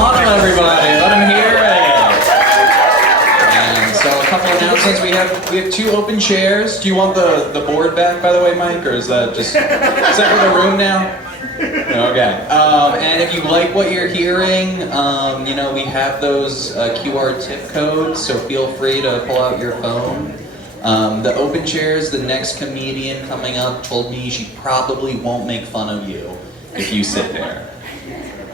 on, everybody. Let them hear it. And so a couple announcements. We have 2 open chairs. Do you want the board back, by the way, Mike, or is that for the room now? Okay. And if you like what you're hearing, we have those QR tip codes, so feel free to pull out your phone. The open chairs, the next comedian coming up told me she probably won't make fun of you if you sit there.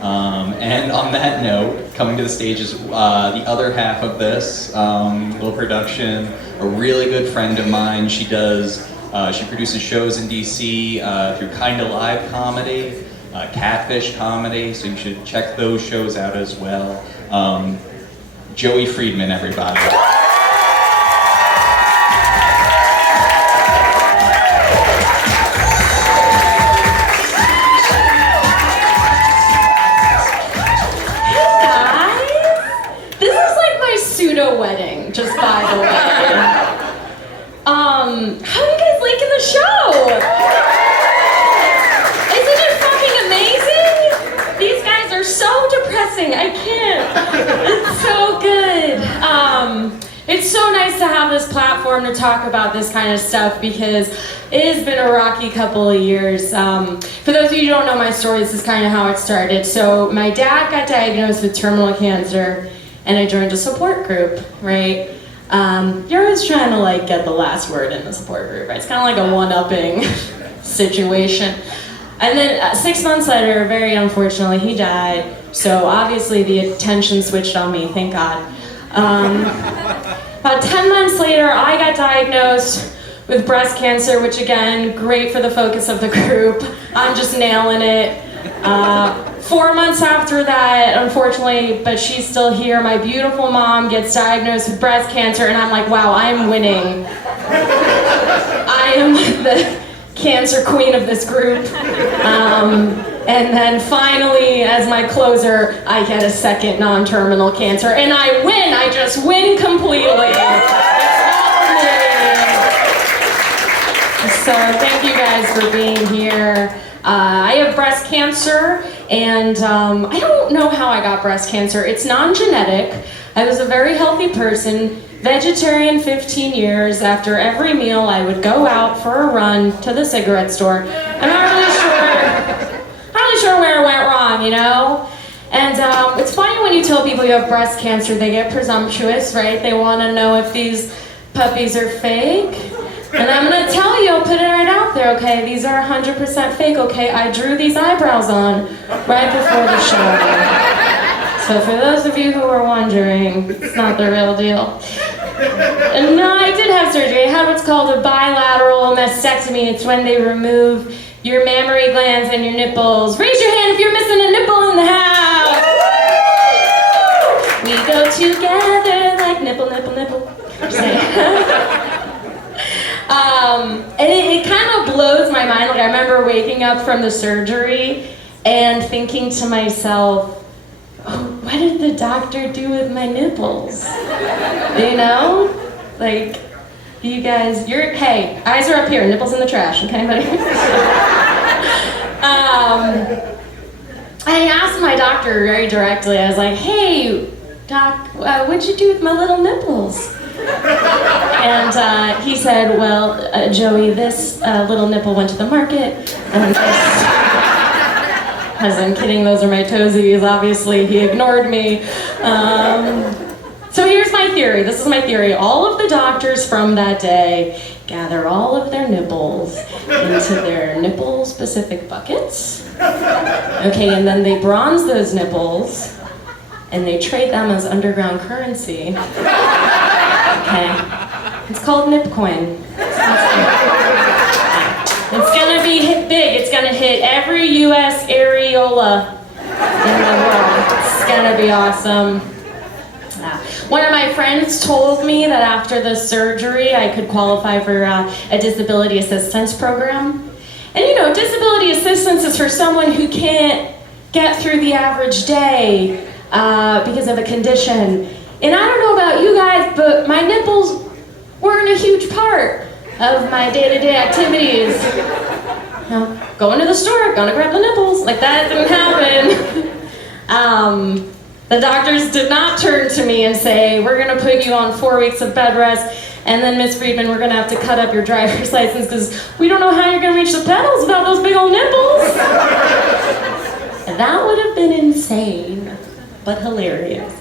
And on that note, coming to the stage is the other half of this little production, a really good friend of mine. She produces shows in DC through Kinda Live Comedy, Catfish Comedy, so you should check those shows out as well. Joey Friedman, everybody. Wedding, just by the way. How are you guys liking the show? Isn't it fucking amazing? These guys are so depressing. I can't. It's so good. It's so nice to have this platform to talk about this kind of stuff because it has been a rocky couple of years. For those of you who don't know my story, this is kind of how it started. So my dad got diagnosed with terminal cancer. And I joined a support group, right? You're always trying to get the last word in the support group, right? It's kind of like a one-upping situation. And then 6 months later, very unfortunately, he died. So obviously the attention switched on me, thank God. About 10 months later, I got diagnosed with breast cancer, which again, great for the focus of the group. I'm just nailing it. 4 months after that, unfortunately, but she's still here, my beautiful mom gets diagnosed with breast cancer, and I'm like, wow, I am winning. I am the cancer queen of this group. And then finally, as my closer, I get a second non-terminal cancer, and I win. I just win completely. So thank you guys for being here. I have breast cancer, and I don't know how I got breast cancer. It's non-genetic. I was a very healthy person, vegetarian 15 years. After every meal, I would go out for a run to the cigarette store. I'm not really sure where it went wrong, And it's funny when you tell people you have breast cancer, they get presumptuous, right? They want to know if these puppies are fake. And I'm gonna tell you, I'll put it right out there, okay? These are 100% fake, okay? I drew these eyebrows on right before the show. So for those of you who are wondering, it's not the real deal. And no, I did have surgery. I had what's called a bilateral mastectomy. It's when they remove your mammary glands and your nipples. Raise your hand if you're missing a nipple in the house. We go together like nipple, nipple, nipple. And it kind of blows my mind. I remember waking up from the surgery and thinking to myself, oh, what did the doctor do with my nipples? You guys, hey, eyes are up here, nipples in the trash, okay, buddy? I asked my doctor very directly, I was like, hey, doc, what'd you do with my little nipples? And he said, well, Joey, this little nipple went to the market, and this, as I'm kidding, those are my toesies, obviously, he ignored me. So here's my theory, this is my theory. All of the doctors from that day gather all of their nipples into their nipple-specific buckets. Okay, and then they bronze those nipples, and they trade them as underground currency. Okay, it's called Nipcoin. It's gonna be hit big. It's gonna hit every U.S. areola in the world. It's gonna be awesome. One of my friends told me that after the surgery, I could qualify for a disability assistance program. And disability assistance is for someone who can't get through the average day because of a condition. And I don't know about you guys, but my nipples weren't a huge part of my day-to-day activities. Going to the store, gonna grab the nipples, that didn't happen. The doctors did not turn to me and say, we're gonna put you on 4 weeks of bed rest, and then Miss Friedman, we're gonna have to cut up your driver's license because we don't know how you're gonna reach the pedals without those big old nipples. That would have been insane, but hilarious.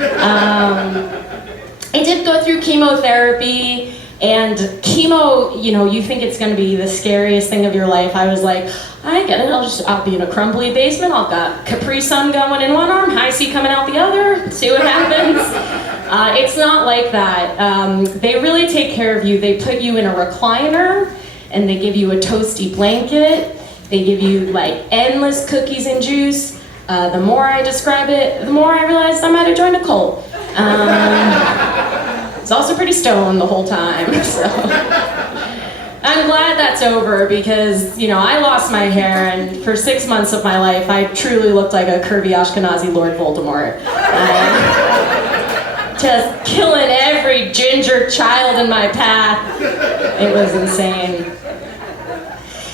I did go through chemotherapy, and chemo, you know, you think it's gonna be the scariest thing of your life. I was like, I get it, I'll be in a crumbly basement, I'll got Capri Sun going in one arm, high C coming out the other, see what happens. It's not like that. They really take care of you. They put you in a recliner, and they give you a toasty blanket. They give you like endless cookies and juice. The more I describe it, the more I realized I might have joined a cult. It's also pretty stoned the whole time, so. I'm glad that's over because, you know, I lost my hair, and for 6 months of my life, I truly looked like a curvy Ashkenazi Lord Voldemort. Just killing every ginger child in my path. It was insane.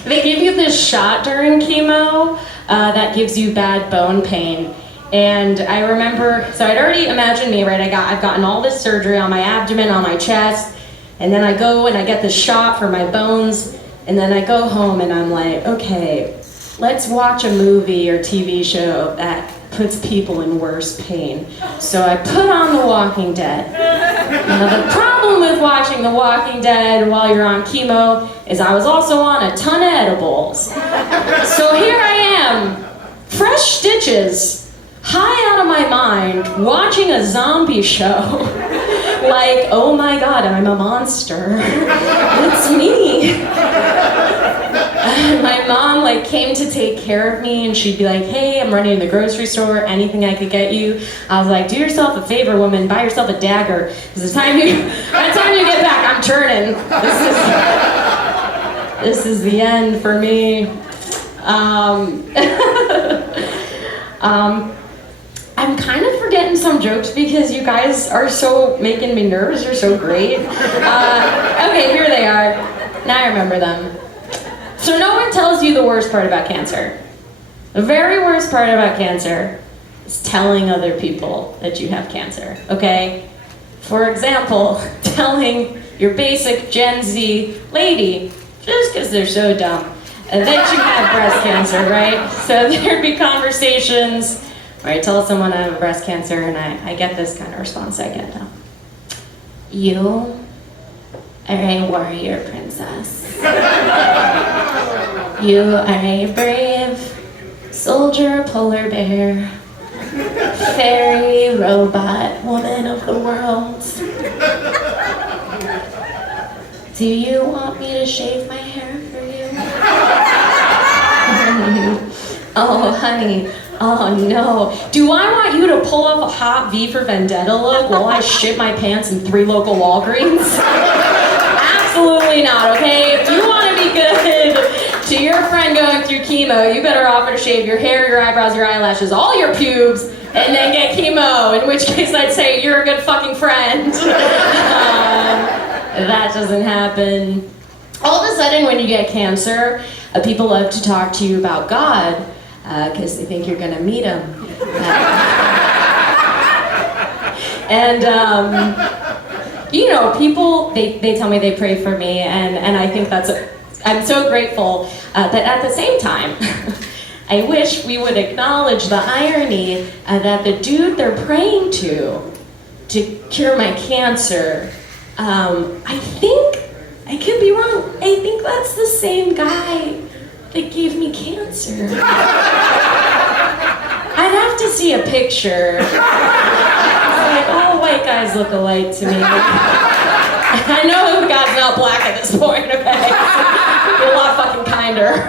They give you this shot during chemo that gives you bad bone pain. And I remember, so I'd already imagined me, right? I've gotten all this surgery on my abdomen, on my chest, and then I go and I get this shot for my bones, and then I go home and I'm like, okay, let's watch a movie or TV show that puts people in worse pain. So I put on The Walking Dead. Now the problem with watching The Walking Dead while you're on chemo is I was also on a ton of edibles. So here I am, fresh stitches, high out of my mind, watching a zombie show. Like, oh my God, I'm a monster. It's me. My mom like came to take care of me, and she'd be like, hey, I'm running to the grocery store, anything I could get you. I was like, do yourself a favor, woman, buy yourself a dagger. By the time you get back, I'm turning. This is the end for me. I'm kind of forgetting some jokes because you guys are so making me nervous. You're so great. Okay, here they are. Now I remember them. So no one tells you the worst part about cancer. The very worst part about cancer is telling other people that you have cancer, okay? For example, telling your basic Gen Z lady, just because they're so dumb, that you have breast cancer, right? So there'd be conversations where I tell someone I have breast cancer, and I get this kind of response I get now. You are a warrior princess. You are a brave soldier, polar bear, fairy, robot, woman of the world. Do you want me to shave my hair for you? Oh, honey. Oh no. Do I want you to pull off a hot V for Vendetta look while I shit my pants in 3 local Walgreens? Absolutely not, okay? If you want to be good to your friend going through chemo, you better offer to shave your hair, your eyebrows, your eyelashes, all your pubes, and then get chemo, in which case I'd say you're a good fucking friend. That doesn't happen. All of a sudden when you get cancer, people love to talk to you about God, because they think you're gonna meet him. And you know, people, they tell me they pray for me, and I think I'm so grateful, but at the same time, I wish we would acknowledge the irony that the dude they're praying to cure my cancer, I think, I could be wrong, I think that's the same guy that gave me cancer. I'd have to see a picture. Like, all white guys look alike to me. I know God's not black at this point, okay? You're a lot fucking kinder.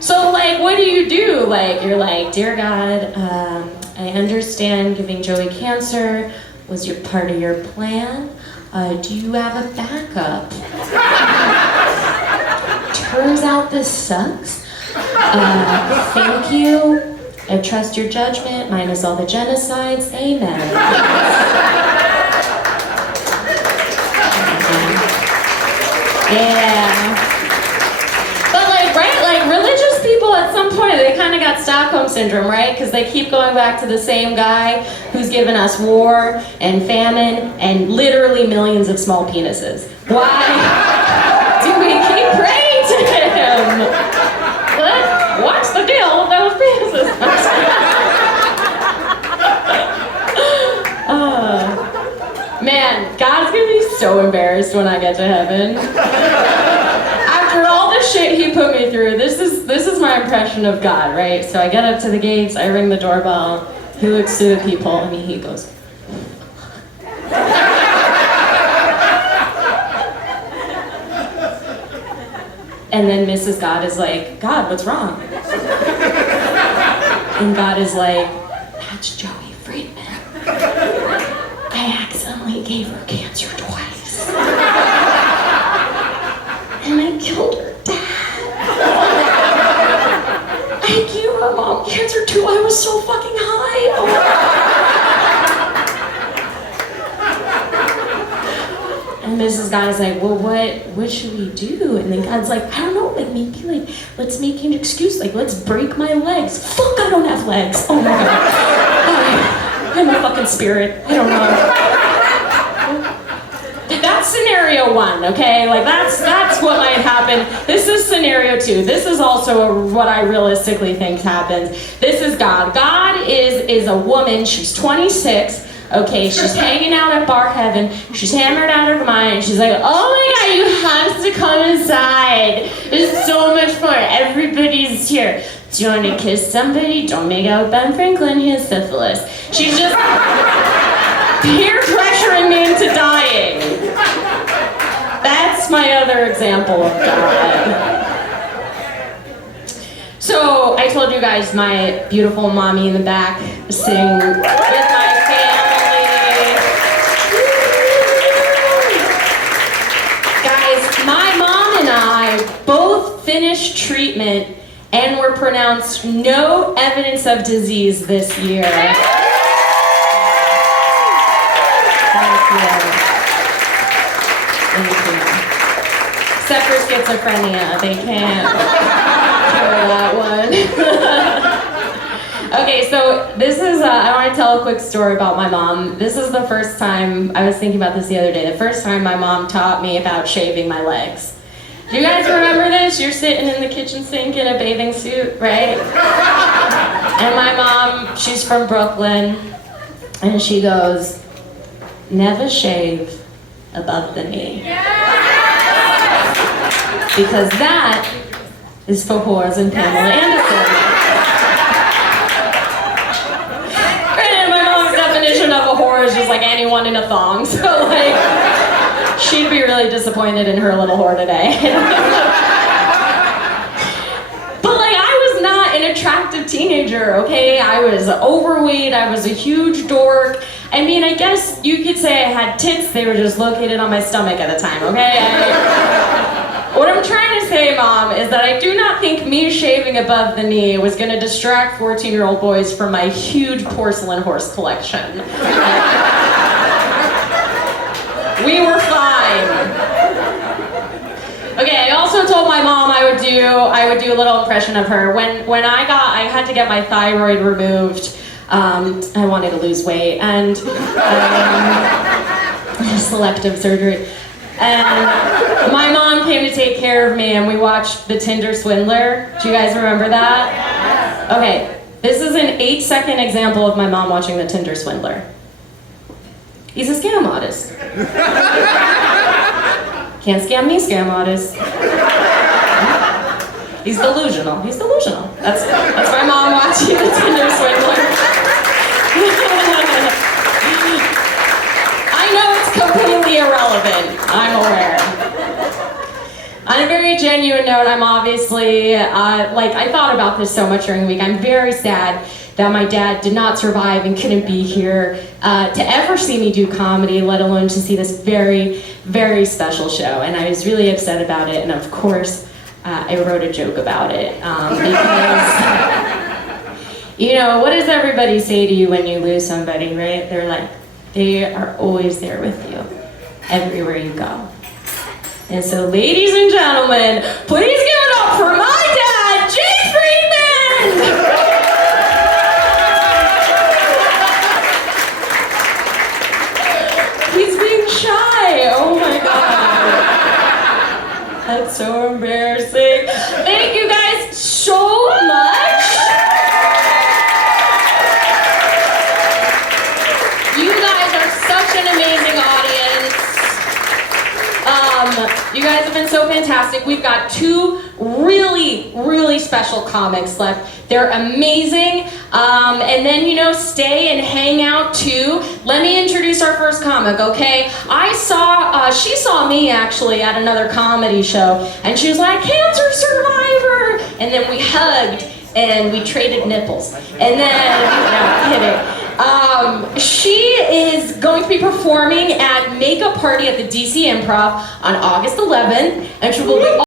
So, like, what do? Like, you're like, dear God, I understand giving Joey cancer was part of your plan. Do you have a backup? Turns out this sucks. Thank you. I trust your judgment, minus all the genocides. Amen. Yeah. But like, right, like religious people at some point, they kind of got got Stockholm Syndrome, right? Because they keep going back to the same guy who's given us war and famine and literally millions of small penises. Why do we keep praying to him? What's the deal with those penises? Man, God's gonna be so embarrassed when I get to heaven. After all the shit he put me through, this is my impression of God, right? So I get up to the gates, I ring the doorbell, he looks through the people, and he goes. And then Mrs. God is like, God, what's wrong? And God is like, that's Joey Friedman. I accidentally gave her cancer twice. And I killed her dad. I gave her mom cancer too. I was so fucking high. And Mrs. God is like, well, what should we do? And then God's like, I don't know, maybe let's make an excuse, let's break my legs. Fuck, I don't have legs. Oh my God. I'm a fucking spirit. I don't know. That's scenario one, okay? That's what might happen. This is scenario two. This is also what I realistically think happens. This is God. God is a woman. She's 26. Okay, she's hanging out at Bar Heaven. She's hammered out of her mind. She's like, oh my God, you have to come inside. It's so much fun. Everybody's here. Do you want to kiss somebody? Don't make out with Ben Franklin. He has syphilis. She's just peer pressuring me into dying. That's my other example of God. So I told you guys my beautiful mommy in the back sing with my family. Guys, my mom and I both finished treatment and were pronounced no evidence of disease this year. Thank you. Except for schizophrenia, they can't cure that one. Okay, so this is, I want to tell a quick story about my mom. This is the first time, I was thinking about this the other day, the first time my mom taught me about shaving my legs. Do you guys remember this? You're sitting in the kitchen sink in a bathing suit, right? And my mom, she's from Brooklyn, and she goes, never shave above the knee. Because that is for whores and Pamela Anderson. And my mom's definition of a whore is just like anyone in a thong, so she'd be really disappointed in her little whore today. But I was not an attractive teenager, okay? I was overweight, I was a huge dork. I mean, I guess you could say I had tits, they were just located on my stomach at the time, okay? What I'm trying to say, Mom, is that I do not think me shaving above the knee was gonna distract 14-year-old boys from my huge porcelain horse collection. We were fine. Okay, I also told my mom I would do a little impression of her. When I had to get my thyroid removed, I wanted to lose weight, and selective surgery. And my mom came to take care of me, and we watched The Tinder Swindler. Do you guys remember that? Okay, this is an 8-second example of my mom watching The Tinder Swindler. He's a scam artist. Can't scam me, scam artist. He's delusional. He's delusional. That's my mom watching The Tinder Swindler. I know it's completely irrelevant. I'm aware. On a very genuine note, I'm obviously, I thought about this so much during the week. I'm very sad that my dad did not survive and couldn't be here to ever see me do comedy, let alone to see this very, very special show. And I was really upset about it, and of course, I wrote a joke about it. Because, what does everybody say to you when you lose somebody, right? They're like, they are always there with you, everywhere you go. And so, ladies and gentlemen, please give it up for my dad, Jay Friedman! we've got two really, really special comics left. They're amazing. And then, you know, stay and hang out too. Let me introduce our first comic, okay? She saw me actually at another comedy show, and she was like, "Cancer survivor!" And then we hugged, and we traded nipples. And then, no, kidding. She is going to be performing at Makeup Party at the DC Improv on August 11th, and she will be